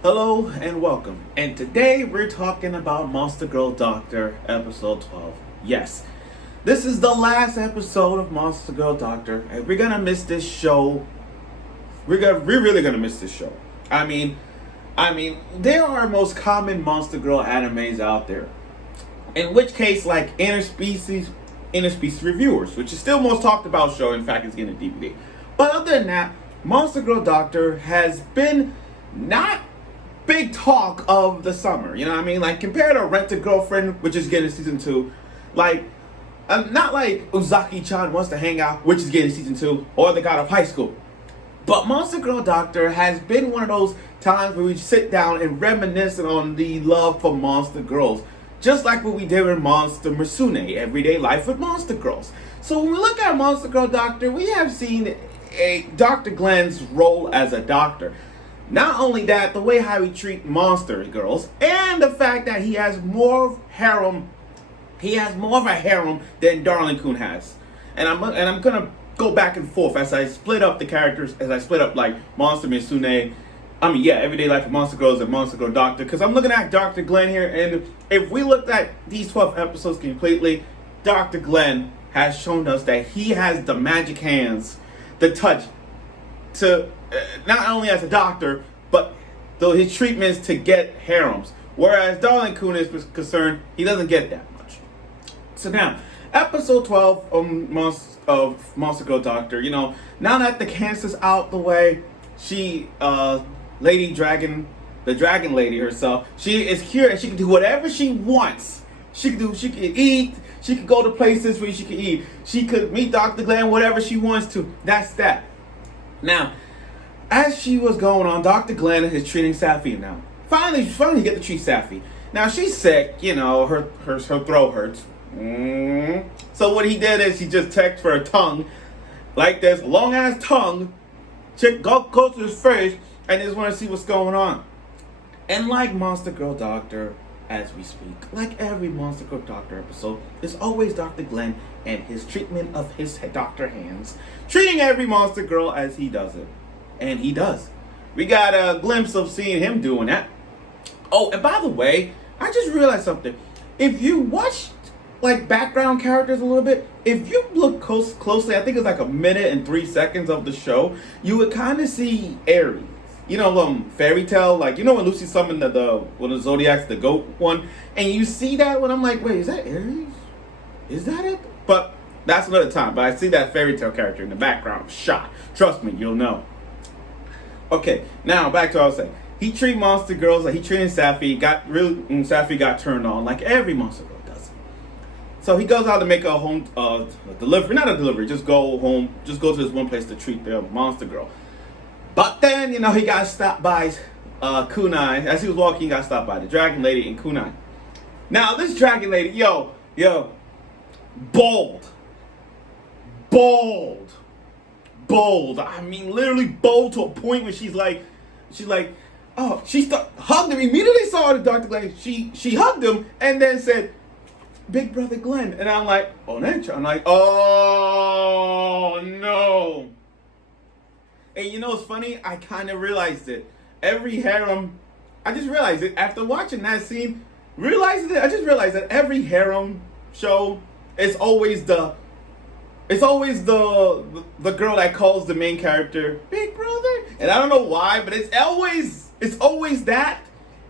Hello and welcome. And today we're talking about Monster Girl Doctor episode 12. Yes, this is the last episode of Monster Girl Doctor, and we're gonna miss this show. We're really gonna miss this show. I mean, there are most common Monster Girl animes out there. In which case, like interspecies reviewers, which is still most talked about show. In fact, it's getting a DVD. But other than that, Monster Girl Doctor has been not big talk of the summer. You know what I mean? Like compared to Rent a Girlfriend, which is getting season 2, like not like Uzaki-chan Wants to Hang Out, which is getting season 2, or The God of High School. But Monster Girl Doctor has been one of those times where we sit down and reminisce on the love for monster girls. Just like what we did with Monster Musume, Everyday Life with Monster Girls. So when we look at Monster Girl Doctor, we have seen Dr. Glenn's role as a doctor. Not only that, the way how he treats monster girls, and the fact that he has more of a harem than Darling Kun has. And I'm gonna go back and forth as I split up the characters, as I split up like Monster Musume. Everyday Life of Monster Girls and Monster Girl Doctor. Because I'm looking at Dr. Glenn here, and if we looked at these 12 episodes completely, Dr. Glenn has shown us that he has the magic hands, the touch, to not only as a doctor, but his treatments to get harems. Whereas Darling Kun is concerned, he doesn't get that much. So now, episode 12 of Monster Girl Doctor, now that the cancer's out the way, she, Lady Dragon, the Dragon Lady herself, she is cured and she can do whatever she wants. She can eat, she can go to places where she can eat. She could meet Dr. Glenn, whatever she wants to. That's that. Now, as she was going on, Dr. Glenn is treating Safi now. Finally get to treat Safi. Now, she's sick, her throat hurts. So what he did is he just texted for her tongue, like this long-ass tongue, go to his face, and just want to see what's going on. And like Monster Girl Doctor, as we speak, like every Monster Girl Doctor episode, it's always Dr. Glenn and his treatment of his doctor hands, treating every monster girl as he does it. And he does. We got a glimpse of seeing him doing that. Oh, and by the way, I just realized something. If you watch like background characters a little bit, if you look closely, I think it's like a minute and 3 seconds of the show, you would kind of see Aries. Fairy Tale, like, when Lucy summoned one of the Zodiacs, the goat one, and you see that when I'm like, wait, is that Aries? Is that it? But that's another time. But I see that Fairy Tale character in the background shot. Trust me, you'll know. Okay, now back to what I was saying. He treated monster girls like he treated Safi. Safi got turned on like every monster girl does. So he goes out to make a home delivery, not a delivery, just go to this one place to treat the monster girl. But then, he got stopped by Kunai. As he was walking, he got stopped by the Dragon Lady and Kunai. Now, this Dragon Lady, bold. I mean, literally bold to a point where she's like, oh, hugged him. Immediately saw the Dr. Glenn. She hugged him and then said, Big Brother Glenn. And I'm like, oh, Nature. I'm like, oh, no. And it's funny? I kind of realized it. Every harem, I just realized it after watching that scene. I just realized that every harem show, it's always the girl that calls the main character Big Brother. And I don't know why, but it's always that.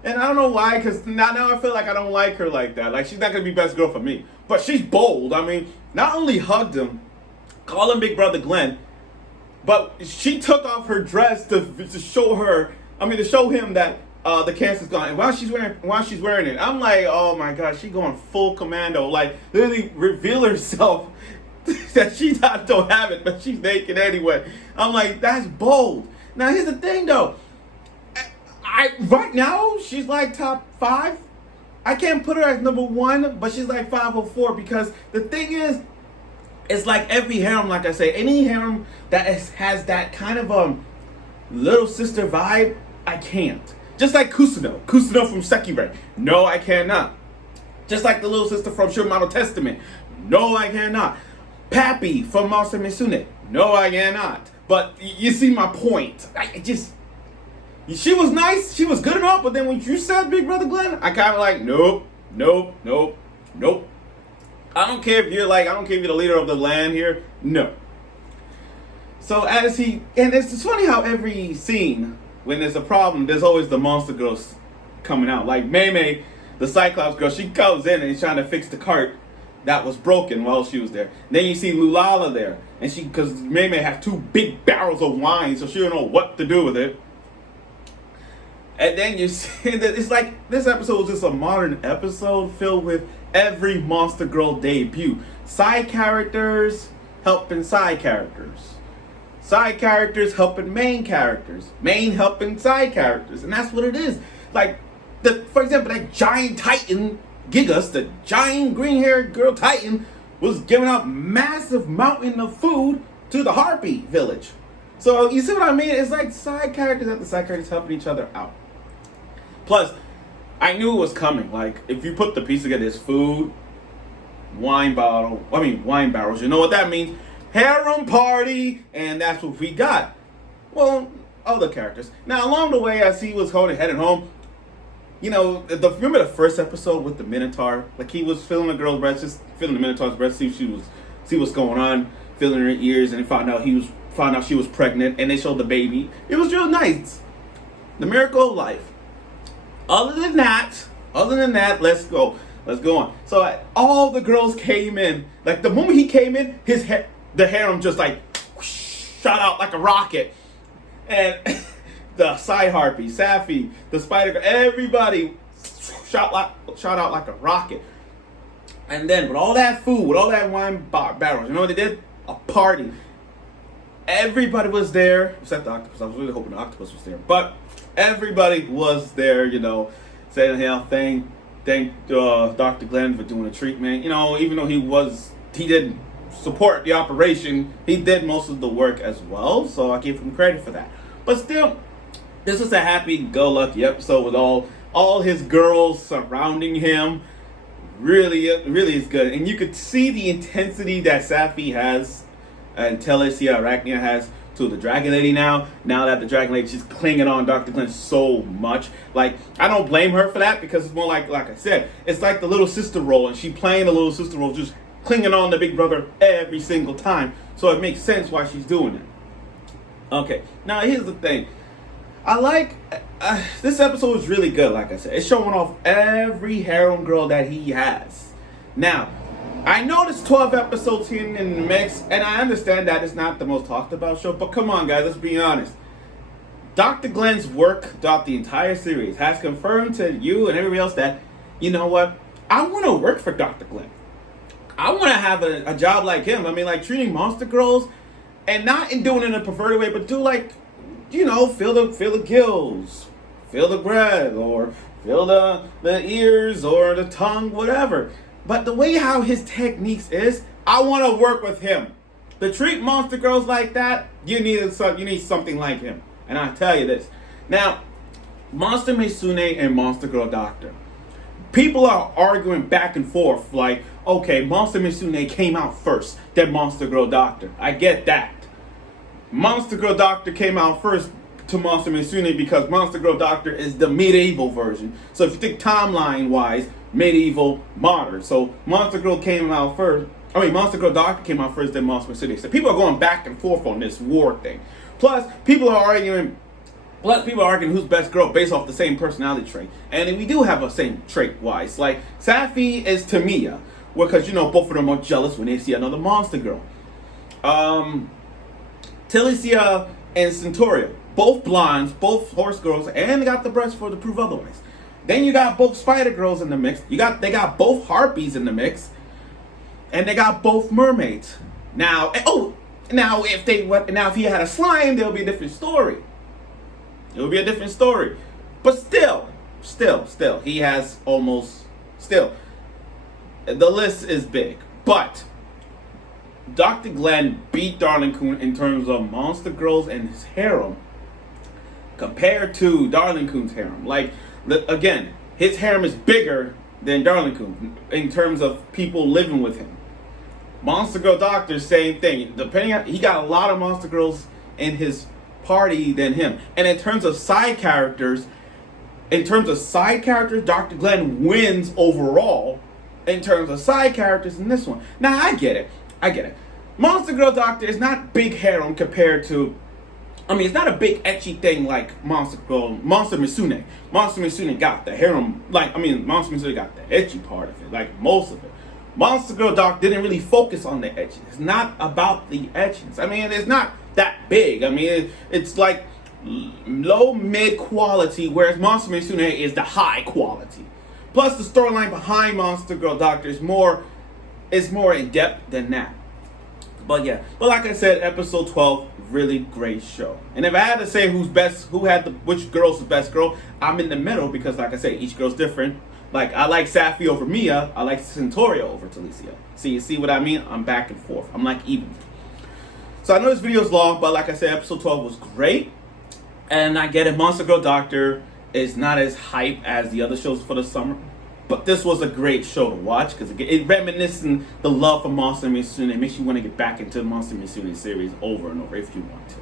And I don't know why, because now I feel like I don't like her like that. Like, she's not going to be best girl for me. But she's bold. I mean, not only hugged him, call him Big Brother Glenn, but she took off her dress to show him that the cancer's gone. And while she's wearing it, I'm like, oh my God, she's going full commando. Like, literally reveal herself that she don't have it, but she's naked anyway. I'm like, that's bold. Now, here's the thing, though. Right now, she's like top 5. I can't put her as number 1, but she's like 504 because the thing is, it's like every harem, like I say, any harem that has that kind of little sister vibe, I can't. Just like Kusuno from Sekirei. No, I cannot. Just like the little sister from Shuramato Testament. No, I cannot. Pappy from Monster Musume. No, I cannot. But you see my point. She was nice, she was good enough, but then when you said Big Brother Glenn, I kind of like, nope, nope, nope, nope. I don't care if you're the leader of the land here. No. So and it's funny how every scene, when there's a problem, there's always the monster girls coming out. Like May, the Cyclops girl, she comes in and is trying to fix the cart that was broken while she was there. Then you see Lulala there, and because May has 2 big barrels of wine, so she don't know what to do with it. And then you see that it's like this episode was just a modern episode filled with every Monster Girl debut. Side characters helping side characters. Side characters helping main characters. Main helping side characters. And that's what it is. Like, for example, that giant Titan, Gigas, the giant green-haired girl Titan, was giving out massive mountain of food to the Harpy village. So, you see what I mean? It's like side characters after side characters helping each other out. Plus, I knew it was coming. Like, if you put the piece together, there's food, wine barrels. You know what that means? Harem party, and that's what we got. Well, other characters. Now, along the way, as he was heading home, you know, remember the first episode with the Minotaur? Like, he was feeling the girl's breast, just feeling the Minotaur's breast, see what's going on, feeling her ears, and he found out she was pregnant, and they showed the baby. It was real nice. The miracle of life. Other than that, let's go on. So all the girls came in. Like the moment he came in, the harem just like whoosh, shot out like a rocket, and the side harpy, Safi, the spider girl, everybody shot out like a rocket. And then with all that food, with all that wine barrels, you know what they did? A party. Everybody was there, except the octopus. I was really hoping the octopus was there, but everybody was there, you know, saying, hey, thank Dr. Glenn for doing the treatment. You know, even though he didn't support the operation, he did most of the work as well, so I give him credit for that. But still, this was a happy-go-lucky episode with all his girls surrounding him. Really is good. And you could see the intensity that Safi has and Telesia Arachnia has to the Dragon Lady now that the Dragon Lady, she's clinging on Dr. Glenn so much. Like, I don't blame her for that, because it's more like I said, it's like the little sister role, and she playing the little sister role, just clinging on to Big Brother every single time. So it makes sense why she's doing it. Okay, now here's the thing. I like, this episode is really good, like I said. It's showing off every harem girl that he has. Now, I know there's 12 episodes here in the mix, and I understand that it's not the most talked about show, but come on, guys, let's be honest. Dr. Glenn's work throughout the entire series has confirmed to you and everybody else that, you know what, I want to work for Dr. Glenn. I want to have a job like him. I mean, like treating monster girls, and not in doing it in a perverted way, but do like, you know, feel the gills, feel the breath, or feel the ears, or the tongue, whatever. But the way how his techniques is, I want to work with him. To treat monster girls like that, you need something like him. And I tell you this. Now, Monster Misune and Monster Girl Doctor. People are arguing back and forth like, okay, Monster Misune came out first, then Monster Girl Doctor. I get that. Monster Girl Doctor came out first to Monster Misune because Monster Girl Doctor is the medieval version. So if you think timeline-wise, medieval, modern. So Monster Girl came out first. Monster Girl Doctor came out first, then Monster Misune. So people are going back and forth on this war thing. Plus, people are arguing who's best girl based off the same personality trait. And we do have a same trait-wise. Like, Safi is Tamiya, because, you know, both of them are jealous when they see another monster girl. Telesia and Centauria, both blondes, both horse girls, and they got the breasts to prove otherwise. Then you got both spider girls in the mix. They got both harpies in the mix, and they got both mermaids. Now if he had a slime, there'll be a different story. It would be a different story. But still, he has the list is big. But Dr. Glenn beat Darling Coon in terms of monster girls and his harem compared to Darling Coon's harem. Like, again, his harem is bigger than Darling Coon in terms of people living with him. Monster Girl Doctor, same thing. He got a lot of monster girls in his party than him. And in terms of side characters, Dr. Glenn wins overall in terms of side characters in this one. Now, I get it. Monster Girl Doctor is not big harem compared to, it's not a big ecchi thing like Monster Misune. Monster Misune got the harem, Monster Misune got the ecchi part of it, like most of it. Monster Girl Doctor didn't really focus on the ecchi. It's not about the etchings. It's not that big. It's like low mid quality, whereas Monster Misune is the high quality. Plus, the storyline behind Monster Girl Doctor is more in depth than that. But like I said, episode 12, really great show. And if I had to say which girl's the best girl, I'm in the middle because, like I said, each girl's different. Like, I like Safi over Mia, I like Centauria over Talicia. See what I mean? I'm back and forth. I'm like even. So I know this video is long, but like I said, episode 12 was great. And I get it, Monster Girl Doctor is not as hype as the other shows for the summer. But this was a great show to watch because it reminiscing the love for Monster Misune. It makes you want to get back into the Monster Misune series over and over if you want to.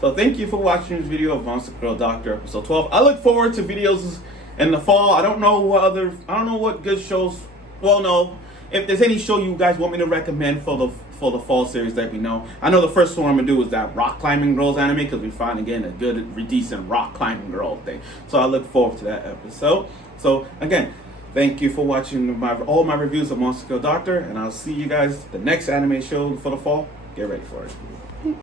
So thank you for watching this video of Monster Girl Doctor episode 12. I look forward to videos in the fall. I don't know what good shows. Well, no. If there's any show you guys want me to recommend for the fall series, let me know. I know the first one I'm gonna do is that rock climbing girls anime because we find again a good, decent rock climbing girl thing. So I look forward to that episode. So again, thank you for watching all my reviews of Monster Girl Doctor, and I'll see you guys the next anime show for the fall. Get ready for it.